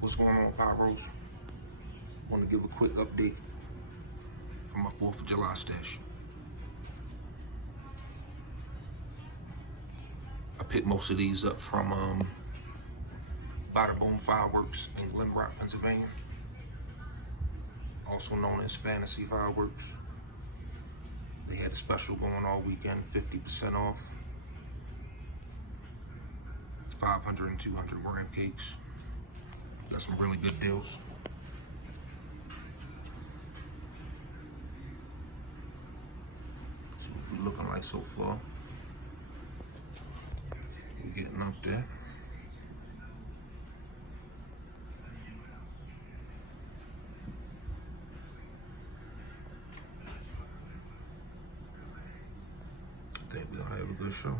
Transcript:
What's going on, Pyros? Want to give a quick update from my 4th of July stash. I picked most of these up from Bada Boom Fireworks in Glen Rock, Pennsylvania, also known as Fantasy Fireworks. They had a special going all weekend, 50% off, 500 and 200 gram cakes. Got some really good deals. See what we're looking like so far. We're getting up there. I think we're gonna have a good show.